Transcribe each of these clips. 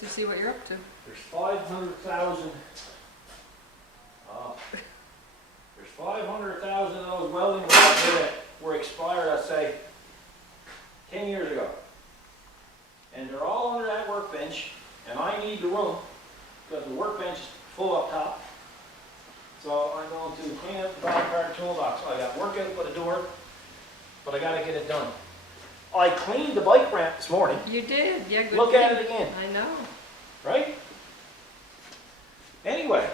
to see what you're up to. There's 500,000. There's 500,000 of those welding rods here that were expired, I'd say, 10 years ago. And they're all under that workbench, and I need the room because the workbench is full up top. So I'm going to clean up the bottom part of the toolbox. I got work out by the door, but I got to get it done. I cleaned the bike ramp this morning. You did, yeah, good. Look at it again. I know. Right? Anyway,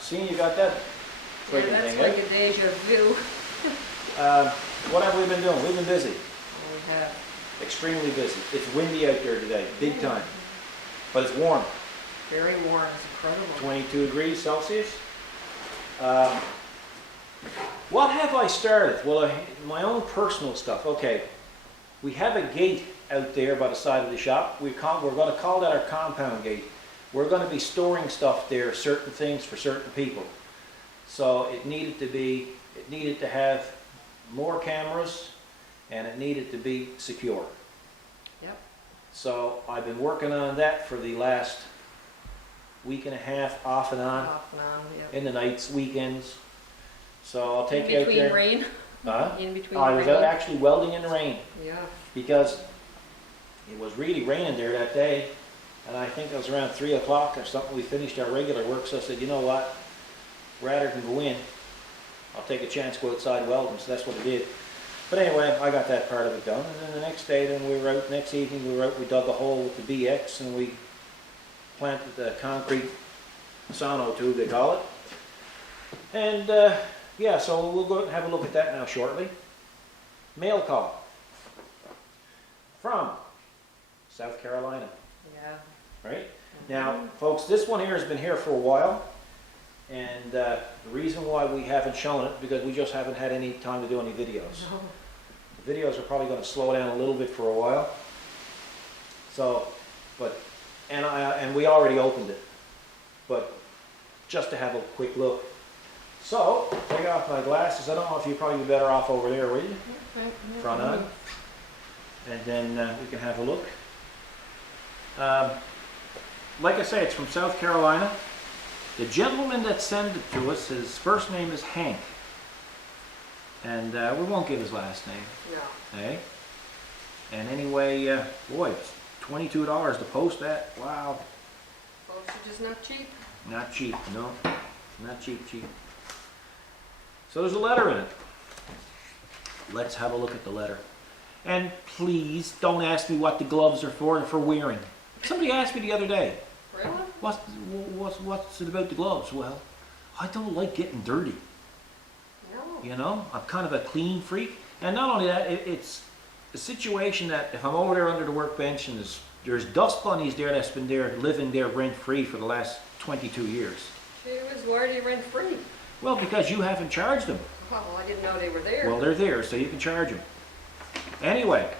seeing you got that Yeah, friggin' that's thing, like eh? a deja vu. What have we been doing? We've been busy. We have. Extremely busy. It's windy out there today, big time. But it's warm, Very warm, it's incredible. 22 degrees Celsius. What have I started? Well, my own personal stuff. Okay, we have a gate out there by the side of the shop. We're going to call that our compound gate. We're going to be storing stuff there, certain things for certain people. So it needed to have more cameras, and it needed to be secure. Yep. So I've been working on that for the last week and a half, off and on, Off and on, yep. in the nights, weekends. So I'll take In you out between there. rain. Huh? In between I was rain. out actually welding in the rain Yeah. because it was really raining there that day, and I think it was around 3 o'clock or something. We finished our regular work, so I said, you know what? Rather than go in, I'll take a chance, go outside welding. So that's what I did. But anyway, I got that part of it done, and then the next day, next evening we dug a hole with the BX, and we planted the concrete sonotube, they call it. And yeah, so we'll go and have a look at that now shortly. Mail call from South Carolina, Yeah. right? Now, folks, this one here has been here for a while, and the reason why we haven't shown it because we just haven't had any time to do any videos. No. The videos are probably going to slow down a little bit for a while. So, and we already opened it, but just to have a quick look. So, take off my glasses. I don't know if you'd probably be better off over there, would you? Front on. And then we can have a look. Like I say, it's from South Carolina. The gentleman that sent it to us, his first name is Hank. And we won't give his last name. No. Eh? And anyway, boy, it's $22 to post that. Wow. Postage is not cheap. Not cheap, no. Not cheap. So there's a letter in it. Let's have a look at the letter. And please don't ask me what the gloves are for. They're for wearing. Somebody asked me the other day, Really? what's it about the gloves? Well, I don't like getting dirty. No. You know, I'm kind of a clean freak. And not only that, it's a situation that if I'm over there under the workbench and there's dust bunnies there that's been there, living there rent-free for the last 22 years. Gee whiz, why are they rent free? Well, because you haven't charged them. Oh, well, I didn't know they were there. Well, they're there, so you can charge them. Anyway,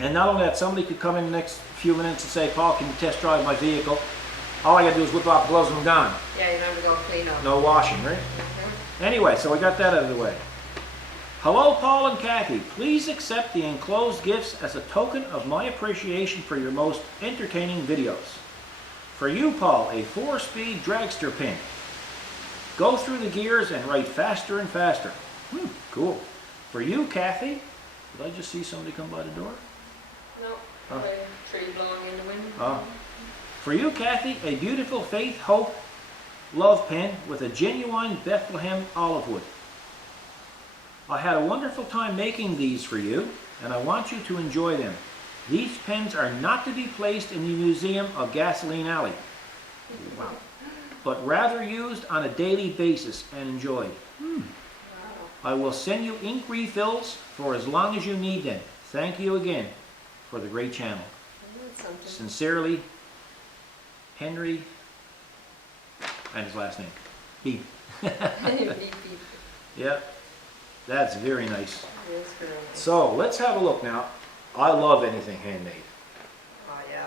and not only that, somebody could come in the next few minutes and say, Paul, can you test drive my vehicle? All I gotta do is whip off the gloves and I'm gone. Yeah, you don't have to go clean up. No washing, right? Anyway, so we got that out of the way. Hello, Paul and Kathy. Please accept the enclosed gifts as a token of my appreciation for your most entertaining videos. For you, Paul, a 4-speed dragster pin. Go through the gears and write faster and faster. Cool. For you, Kathy, did I just see somebody come by the door? No. Huh? Tree blowing in the wind. Oh. For you, Kathy, a beautiful Faith, Hope, Love pin with a genuine Bethlehem olive wood. I had a wonderful time making these for you, and I want you to enjoy them. These pens are not to be placed in the Museum of Gasoline Alley, but rather used on a daily basis and enjoyed. I will send you ink refills for as long as you need them. Thank you again for the great channel. That's something. Sincerely, Henry, and his last name, Beep. Beep, beep. Yeah, that's very nice. Yes, very nice. So let's have a look now. I love anything handmade. Oh, yeah.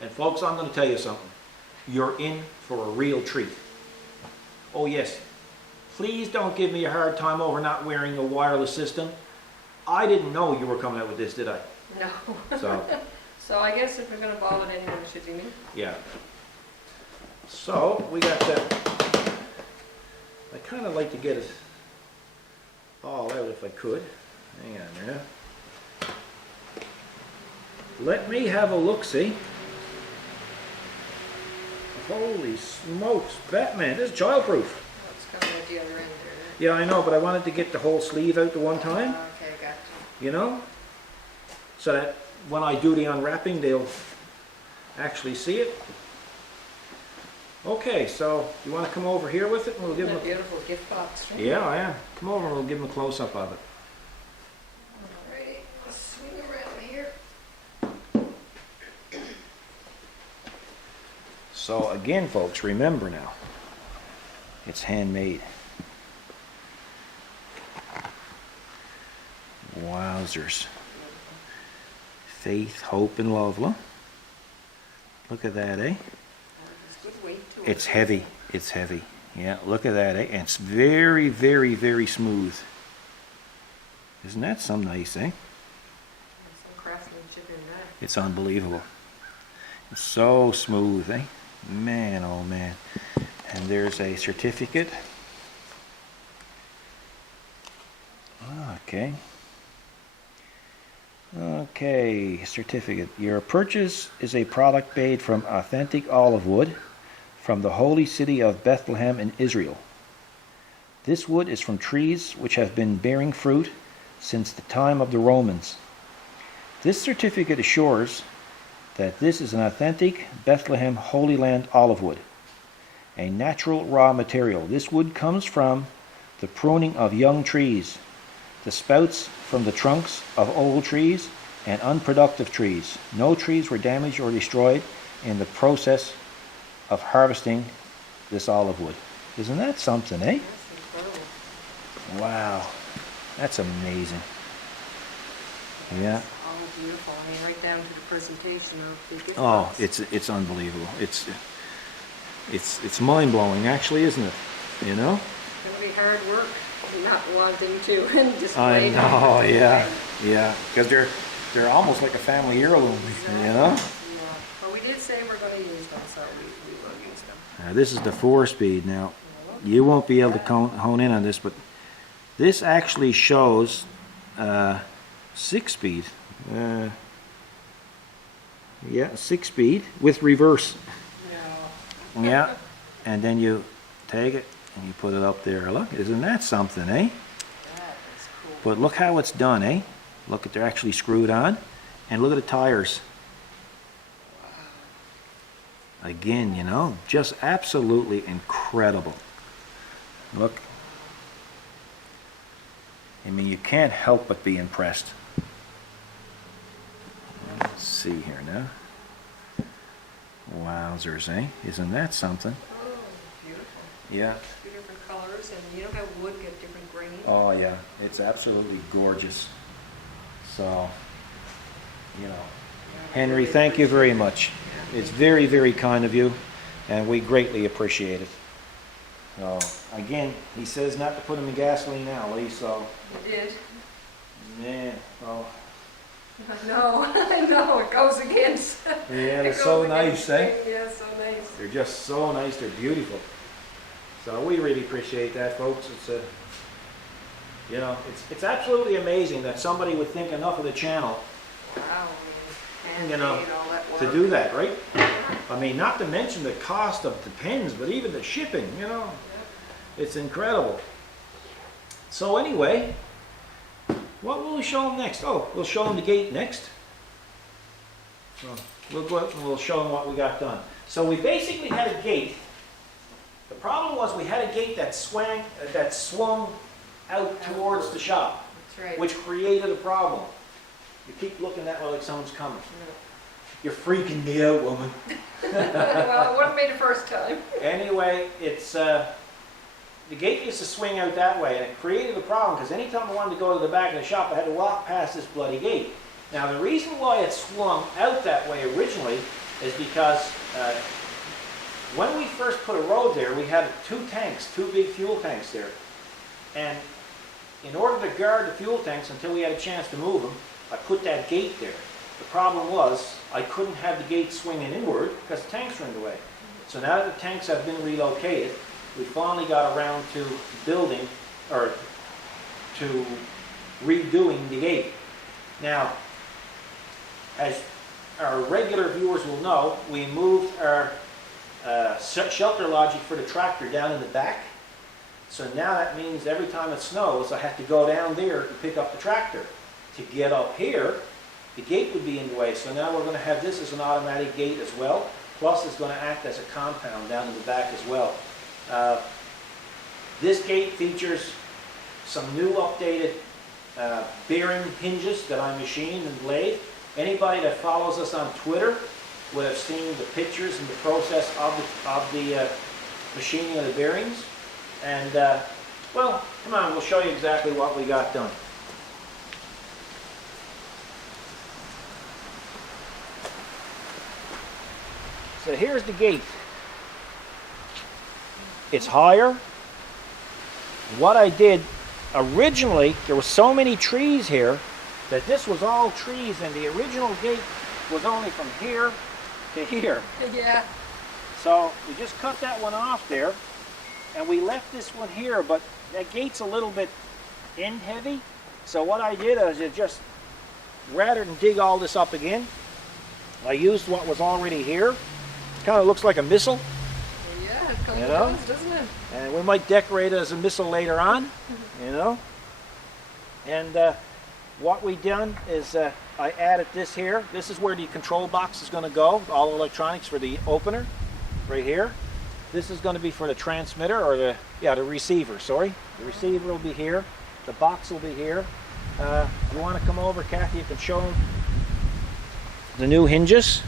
And folks, I'm going to tell you something. You're in for a real treat. Oh yes, please don't give me a hard time over not wearing a wireless system. I didn't know you were coming out with this, did I? No. So, So I guess if we're gonna ball it anyway, should be me. Yeah. So, we got that. I kind of like to get it all out if I could. Hang on a minute. Let me have a look-see. Holy smokes, Batman, this is childproof. Oh, it's coming at the other end there. Yeah, I know, but I wanted to get the whole sleeve out the one time, Okay, got you know? So that when I do the unwrapping, they'll actually see it. Okay, so you want to come over here with it and we'll you. give Isn't them that beautiful gift box? a... Yeah, I am. Come over and we'll give them a close-up of it. Alrighty, let's swing around here. So again, folks, remember now, it's handmade. Wowzers. Faith, hope, and love. Look at that, eh? It's good weight to it. It's heavy. It's heavy. Yeah, look at that, eh? And it's very, very, very smooth. Isn't that some nice, eh? Some craftsmanship in that. It's unbelievable. It's so smooth, eh? Man, oh man. And there's a certificate. Okay. Okay, certificate. Your purchase is a product made from authentic olive wood from the holy city of Bethlehem in Israel. This wood is from trees which have been bearing fruit since the time of the Romans. This certificate assures that this is an authentic Bethlehem Holy Land olive wood, a natural raw material. This wood comes from the pruning of young trees, the spouts from the trunks of old trees and unproductive trees. No trees were damaged or destroyed in the process of harvesting this olive wood. Isn't that something, eh? That's incredible. Wow, that's amazing. Yeah. All beautiful. I mean, right down to the presentation of the gift Oh, box. it's unbelievable. It's mind blowing, actually, isn't it? You know. It's gonna be hard work not wanting to I display. know, yeah, because they're almost like a family heirloom, you know. Yeah, but we did say we're gonna use them, so we will use them. Now, this is the 4-speed. Now, you won't be able to hone in on this, but this actually shows 6-speed. Yeah, 6-speed with reverse. No. Yeah, and then you take it and you put it up there. Look, isn't that something, eh? That is cool. But look how it's done, eh? Look at they're actually screwed on, and look at the tires. Again, you know, just absolutely incredible. Look. I mean, you can't help but be impressed. Let's see here now. Wowzers, eh? Isn't that something? Oh, beautiful. Yeah. 2 different colors, and you know how wood get different grain? Oh yeah, it's absolutely gorgeous. So, you know, Henry, thank you very much. It's very, very kind of you, and we greatly appreciate it. So, again, he says not to put them in gasoline now, Lee, so, You did? man, oh, I know, it goes against. yeah, it they're goes so against nice, eh? it. Yeah, so nice. They're just so nice, they're beautiful. So we really appreciate that, folks. It's a, you know, it's absolutely amazing that somebody would think enough of the channel Wow, I mean, You know, handmade, all that to work. do that, right? I mean, not to mention the cost of the pens, but even the shipping, you know, it's incredible. So anyway, what will we show them next? Oh, we'll show them the gate next. So we'll go out and we'll show them what we got done. So we basically had a gate. The problem was we had a gate that swung out towards the shop, That's right. which created a problem. You keep looking that way like someone's coming. You're freaking me out, woman. Well, it wouldn't be the first time. Anyway, it's the gate used to swing out that way, and it created a problem because anytime I wanted to go to the back of the shop, I had to walk past this bloody gate. Now, the reason why it swung out that way originally is because when we first put a road there, we had 2 tanks, 2 big fuel tanks there. And in order to guard the fuel tanks until we had a chance to move them, I put that gate there. The problem was I couldn't have the gate swinging inward because the tanks were in the way. So now that the tanks have been relocated, we finally got around to building, or to redoing the gate. Now, as our regular viewers will know, we moved our shelter logic for the tractor down in the back. So now that means every time it snows, I have to go down there to pick up the tractor. To get up here, the gate would be in the way. So now we're going to have this as an automatic gate as well. Plus it's going to act as a compound down in the back as well. This gate features some new updated bearing hinges that I machined and laid. Anybody that follows us on Twitter would have seen the pictures and the process of the machining of the bearings. And, well, come on, we'll show you exactly what we got done. So here's the gate. It's higher. What I did originally, there were so many trees here that this was all trees, and the original gate was only from here to here. Yeah. So we just cut that one off there, and we left this one here, but that gate's a little bit end heavy. So what I did is rather than dig all this up again, I used what was already here. It kind of looks like a missile. Yeah, it kind You of know? does, doesn't it? And we might decorate it as a missile later on, you know. And what we done is I added this here. This is where the control box is going to go. All electronics for the opener, right here. This is going to be for the transmitter, or the receiver. Sorry, the receiver will be here. The box will be here. You want to come over, Kathy? You can show them the new hinges.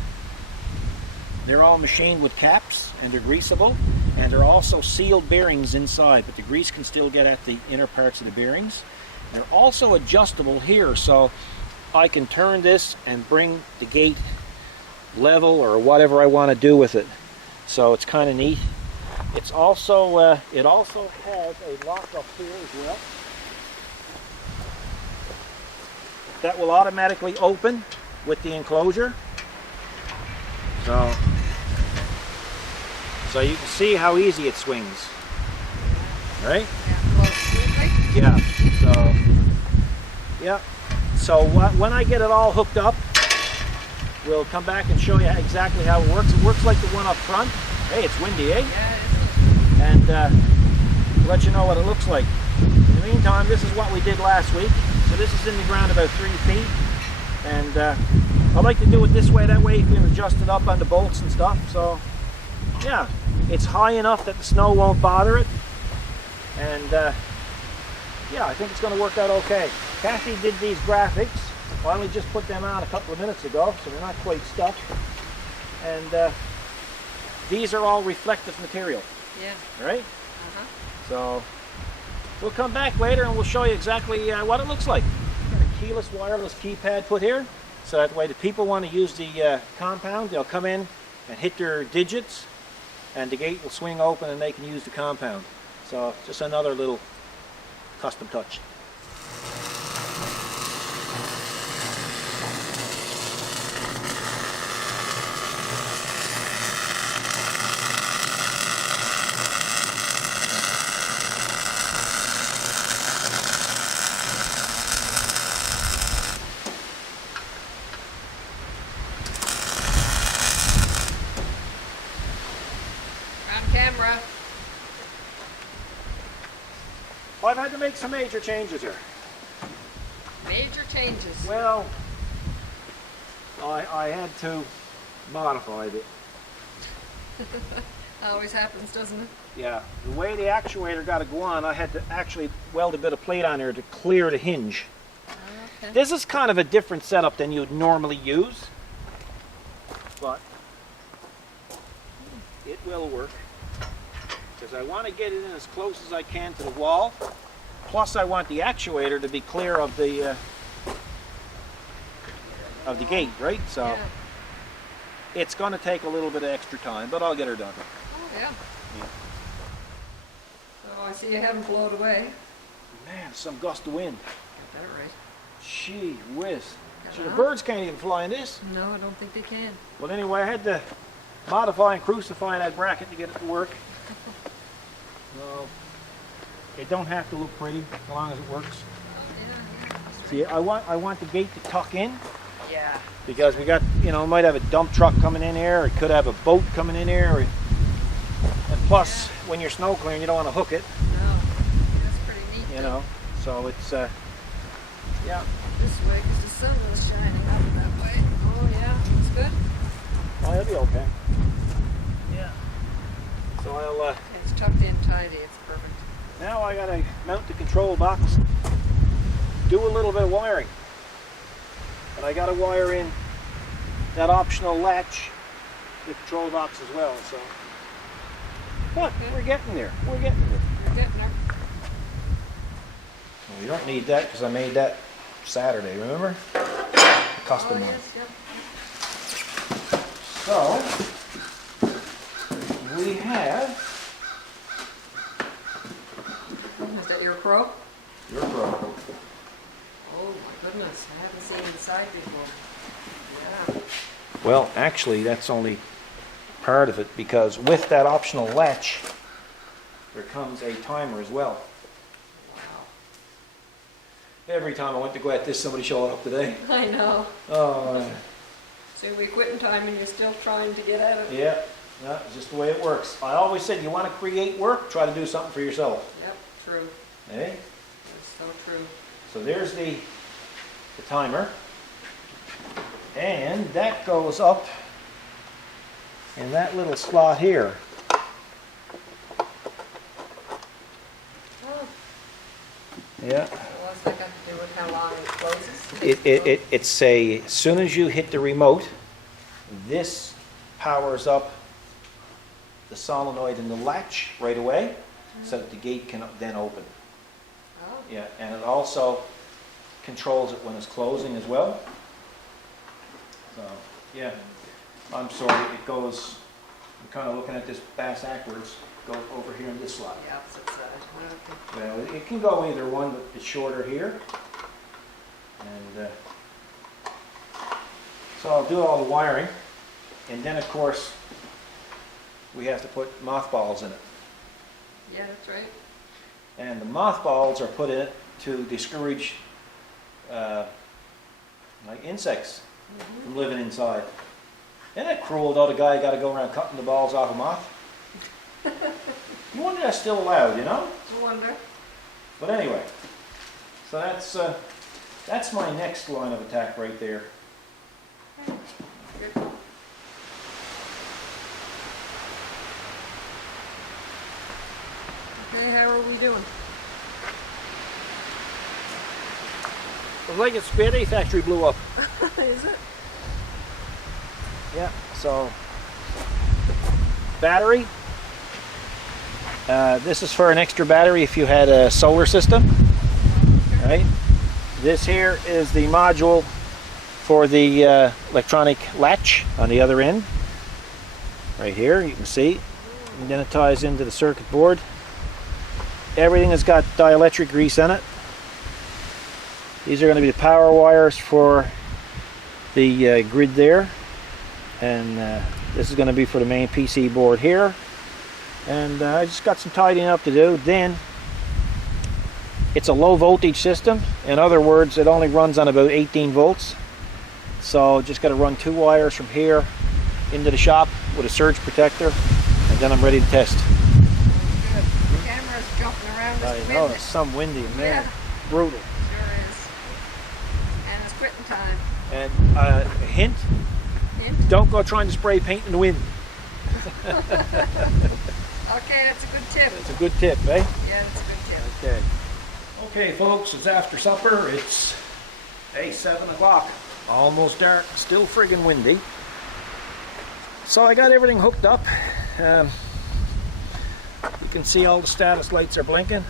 They're all machined with caps, and they're greasable, and they're also sealed bearings inside, but the grease can still get at the inner parts of the bearings. They're also adjustable here, so I can turn this and bring the gate level or whatever I want to do with it. So it's kind of neat. It's also it also has a lock up here as well that will automatically open with the enclosure. So you can see how easy it swings, right? Yeah. So when I get it all hooked up, we'll come back and show you exactly how it works. It works like the one up front. Hey, it's windy, eh? Yeah, isn't it? And let you know what it looks like. In the meantime, this is what we did last week. So this is in the ground about 3 feet. And I like to do it this way. That way you can adjust it up on the bolts and stuff. So yeah, it's high enough that the snow won't bother it. And yeah, I think it's going to work out okay. Kathy did these graphics. I only just put them on a couple of minutes ago, so they're not quite stuck. And these are all reflective material. Yeah. Right? So we'll come back later and we'll show you exactly what it looks like. Got a keyless wireless keypad put here, so that way the people want to use the compound, they'll come in and hit their digits, and the gate will swing open and they can use the compound. So just another little custom touch. On camera. Well, I've had to make some major changes here. Major changes. Well, I had to modify it. Always happens, doesn't it? Yeah, the way the actuator got to go on, I had to actually weld a bit of plate on there to clear the hinge. Okay. This is kind of a different setup than you'd normally use, but it will work. Because I want to get it in as close as I can to the wall. Plus, I want the actuator to be clear of the gate, right? So Yeah. it's going to take a little bit of extra time, but I'll get her done. Oh, yeah. Yeah. So I see you haven't blown away. Man, some gust of wind. Got that right. Gee whiz. So the birds can't even fly in this. No, I don't think they can. Well, anyway, I had to modify and crucify that bracket to get it to work. So, it don't have to look pretty as long as it works. See, I want the gate to tuck in Yeah. because we got, you know, might have a dump truck coming in here, or it could have a boat coming in here, and plus, when you're snow clearing, you don't want to hook it, No. That's pretty neat. you know. So it's, yeah. This way, because the sun was shining out that way. Oh, yeah. It's good. Well, it'll be okay. Yeah. So I'll, It's tucked in tidy. It's perfect. now I gotta mount the control box, do a little bit of wiring. And I gotta wire in that optional latch to the control box as well, so. But we're getting there, we're getting there. You're getting there. Well, you don't need that because I made that Saturday, remember? The custom Oh, one. yes, yep. So, we have Is that your crow? your pro. Oh, my goodness. I haven't seen inside before. Yeah. Well, actually, that's only part of it because with that optional latch, there comes a timer as well. Wow. Every time I went to go at this, somebody showed up today. I know. Oh, So we quit in time and you're still trying to get at it? yeah, it's just the way it works. I always said, you want to create work, try to do something for yourself. Yep, true. Eh? That's so true. So there's the timer. And that goes up in that little slot here. Oh, Yeah. what's that got to do with how long it closes? It's a, as soon as you hit the remote, this powers up the solenoid and the latch right away so that the gate can then open. Oh, Yeah, and it also controls it when it's closing as well. So, yeah, I'm sorry, it goes, I'm kind of looking at this bass backwards, go over here in this slot. the opposite side. Okay. Well, it can go either one, but it's shorter here. And so I'll do all the wiring, and then of course we have to put mothballs in it. Yeah, that's right. And the mothballs are put in it to discourage like insects from living inside. Isn't that cruel though, the guy got to go around cutting the balls off a moth? You wonder that's still allowed, you know? No wonder. But anyway, so that's my next line of attack right there. Good. Okay, how are we doing? It's like a spaghetti factory blew up. Is it? Yeah, so battery. This is for an extra battery if you had a solar system, right? This here is the module for the electronic latch on the other end. Right here, you can see. And then it ties into the circuit board. Everything has got dielectric grease in it. These are going to be the power wires for the grid there. And this is going to be for the main PC board here. And I just got some tidying up to do. Then it's a low voltage system. In other words, it only runs on about 18 volts. So just got to run 2 wires from here into the shop with a surge protector, and then I'm ready to test. Good. The camera's jumping around I this know wind. it's some windy, man. Yeah. Brutal. Sure is. And it's quitting time. And hint, Hint? don't go trying to spray paint in the wind. Okay, that's a good tip. It's a good tip, eh? Yeah, that's a good tip. Okay. Okay, folks, it's after supper. It's 7 o'clock. Almost dark. Still friggin' windy. So I got everything hooked up. You can see all the status lights are blinking.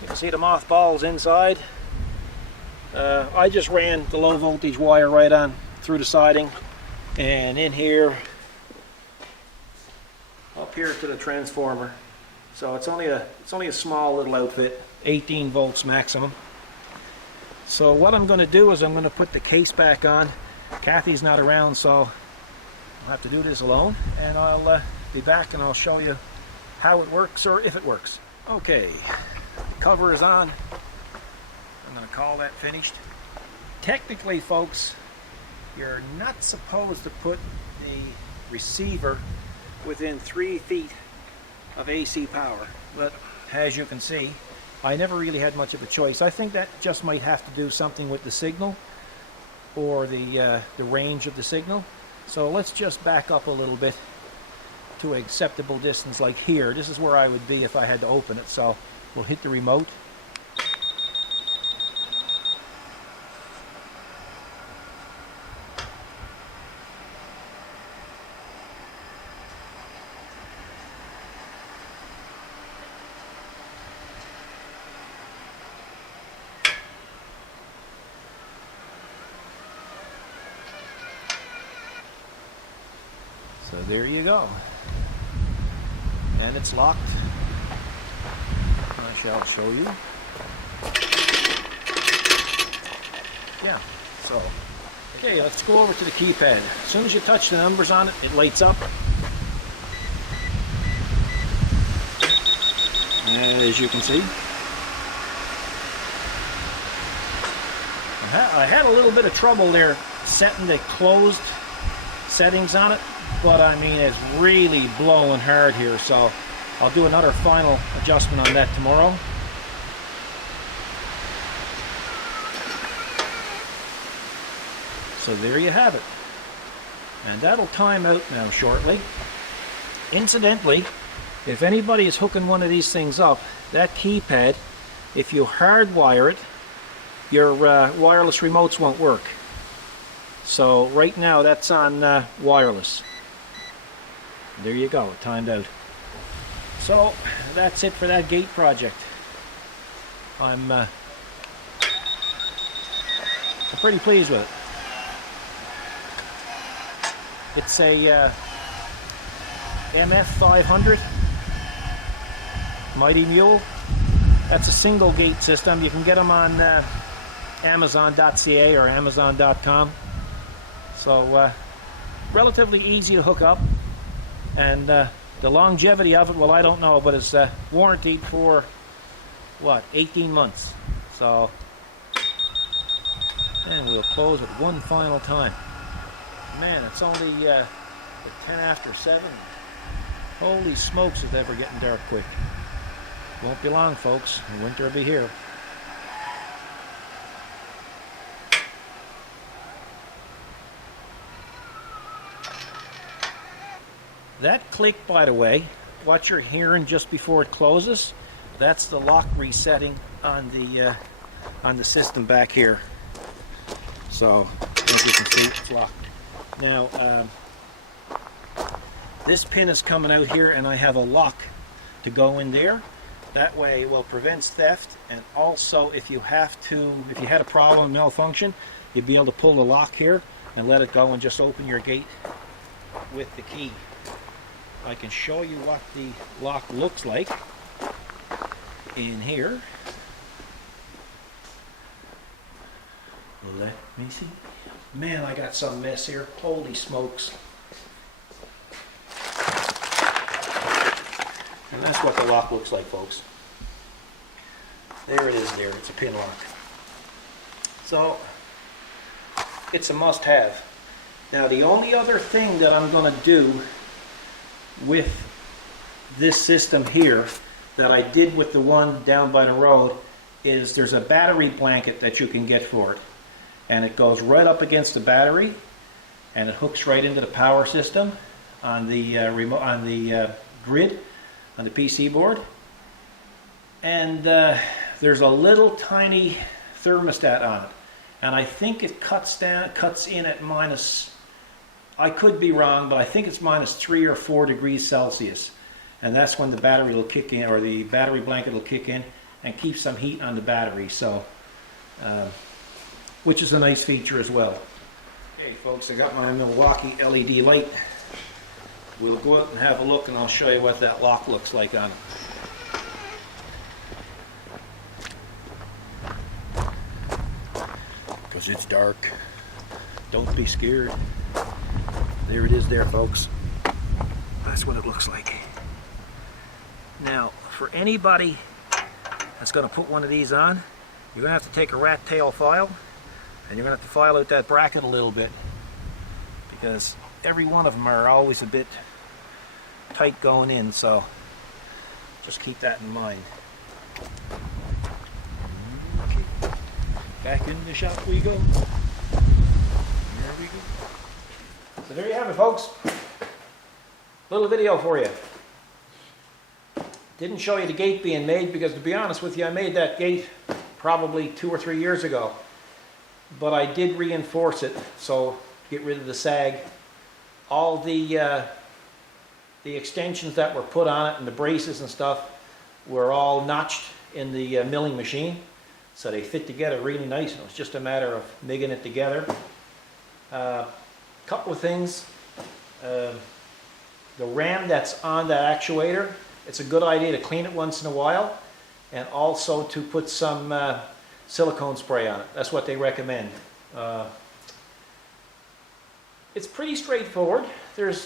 You can see the mothballs inside. I just ran the low voltage wire right on through the siding and in here, up here to the transformer. So it's only a small little outfit, 18 volts maximum. So what I'm going to do is I'm going to put the case back on. Kathy's not around, so I'll have to do this alone, and I'll be back and I'll show you how it works, or if it works. Okay, cover is on. I'm going to call that finished. Technically, folks, you're not supposed to put the receiver within 3 feet of AC power, but as you can see, I never really had much of a choice. I think that just might have to do something with the signal or the range of the signal. So let's just back up a little bit to an acceptable distance, like here. This is where I would be if I had to open it. So we'll hit the remote. So there you go. And it's locked. I shall show you. Yeah, so, okay, let's go over to the keypad. As soon as you touch the numbers on it, it lights up. As you can see. I had a little bit of trouble there setting the closed settings on it, but I mean, it's really blowing hard here, so I'll do another final adjustment on that tomorrow. So there you have it, and that'll time out now shortly. Incidentally, if anybody is hooking one of these things up, that keypad, if you hardwire it, your wireless remotes won't work. So right now that's on wireless. There you go, timed out. So that's it for that gate project. I'm pretty pleased with it. It's a MF500 Mighty Mule. That's a single gate system. You can get them on Amazon.ca or Amazon.com. So relatively easy to hook up, and the longevity of it, well, I don't know, but it's warranted for what, 18 months. So, and we'll close it one final time. Man, it's only 10 after 7. Holy smokes, it's ever getting dark quick. Won't be long, folks. Winter will be here. That click, by the way, what you're hearing just before it closes, that's the lock resetting on the system back here. So, as you can see, it's locked. Now, this pin is coming out here, and I have a lock to go in there. That way it will prevent theft, and also if you had a problem, malfunction, you'd be able to pull the lock here and let it go and just open your gate with the key. I can show you what the lock looks like in here. Let me see. Man, I got some mess here. Holy smokes. And that's what the lock looks like, folks. There it is there. It's a pin lock. So, it's a must-have. Now, the only other thing that I'm going to do with this system here that I did with the one down by the road is there's a battery blanket that you can get for it, and it goes right up against the battery and it hooks right into the power system on the remote, on the grid on the PC board, and there's a little tiny thermostat on it, and I think it cuts in at minus, I could be wrong, but I think it's minus 3 or 4 degrees Celsius. And that's when the battery will kick in, or the battery blanket will kick in and keep some heat on the battery. So, which is a nice feature as well. Okay, folks, I got my Milwaukee LED light. We'll go out and have a look, and I'll show you what that lock looks like on it. because it's dark. Don't be scared. There it is there, folks. That's what it looks like. Now, for anybody that's going to put one of these on, you're going to have to take a rat tail file, and you're going to have to file out that bracket a little bit, because every one of them are always a bit tight going in, so just keep that in mind. Okay. Back in the shop we go. Here we go. So there you have it, folks. Little video for you. Didn't show you the gate being made because, to be honest with you, I made that gate probably 2 or 3 years ago. But I did reinforce it, so get rid of the sag. All the extensions that were put on it and the braces and stuff were all notched in the milling machine. So they fit together really nice, and it was just a matter of MIGging it together. Couple of things. The ram that's on that actuator, it's a good idea to clean it once in a while, and also to put some silicone spray on it. That's what they recommend. It's pretty straightforward. There's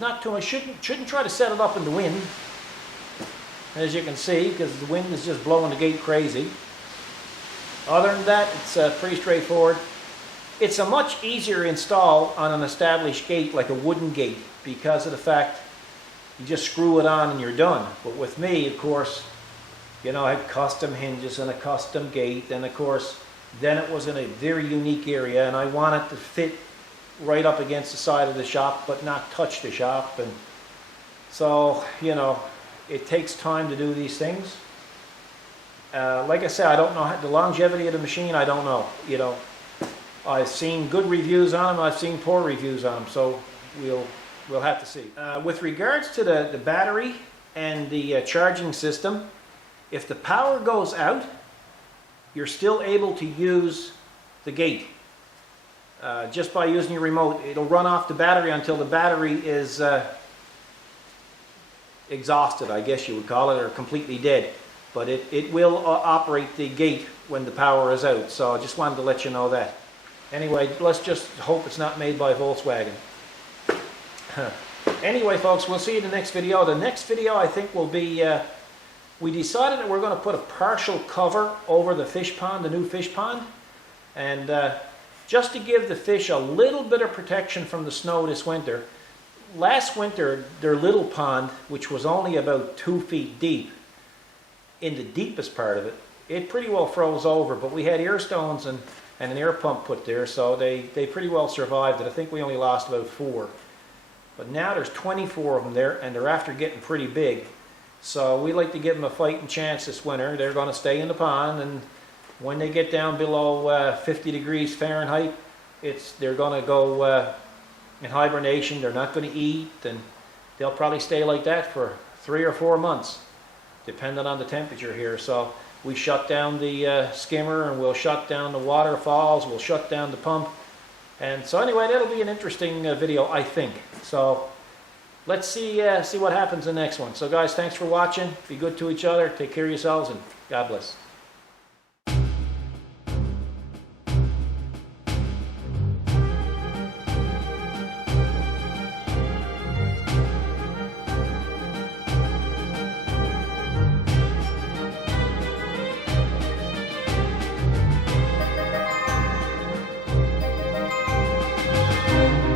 not too much. Shouldn't try to set it up in the wind, as you can see, because the wind is just blowing the gate crazy. Other than that, it's pretty straightforward. It's a much easier install on an established gate, like a wooden gate, because of the fact you just screw it on and you're done. But with me, of course, you know, I had custom hinges and a custom gate, and of course, then it was in a very unique area, and I wanted to fit right up against the side of the shop, but not touch the shop. And so, you know, it takes time to do these things. Like I said, I don't know the longevity of the machine. I don't know. You know, I've seen good reviews on them. I've seen poor reviews on them. So we'll have to see. With regards to the battery and the charging system, if the power goes out, you're still able to use the gate. Just by using your remote, it'll run off the battery until the battery is exhausted, I guess you would call it, or completely dead. But it will operate the gate when the power is out. So I just wanted to let you know that. Anyway, let's just hope it's not made by Volkswagen. Anyway, folks, we'll see you in the next video. The next video, I think, will be, we decided that we're going to put a partial cover over the fish pond, the new fish pond. And just to give the fish a little bit of protection from the snow this winter. Last winter, their little pond, which was only about 2 feet deep, in the deepest part of it, it pretty well froze over, but we had air stones and an air pump put there, so they pretty well survived it. I think we only lost about 4. But now there's 24 of them there, and they're after getting pretty big. So we like to give them a fighting chance this winter. They're going to stay in the pond, and when they get down below 50 degrees Fahrenheit, they're going to go in hibernation. They're not going to eat, and they'll probably stay like that for 3 or 4 months, depending on the temperature here. So we shut down the skimmer, and we'll shut down the waterfalls, we'll shut down the pump. And so anyway, that'll be an interesting video, I think. So let's see what happens in the next one. So guys, thanks for watching. Be good to each other. Take care of yourselves, and God bless.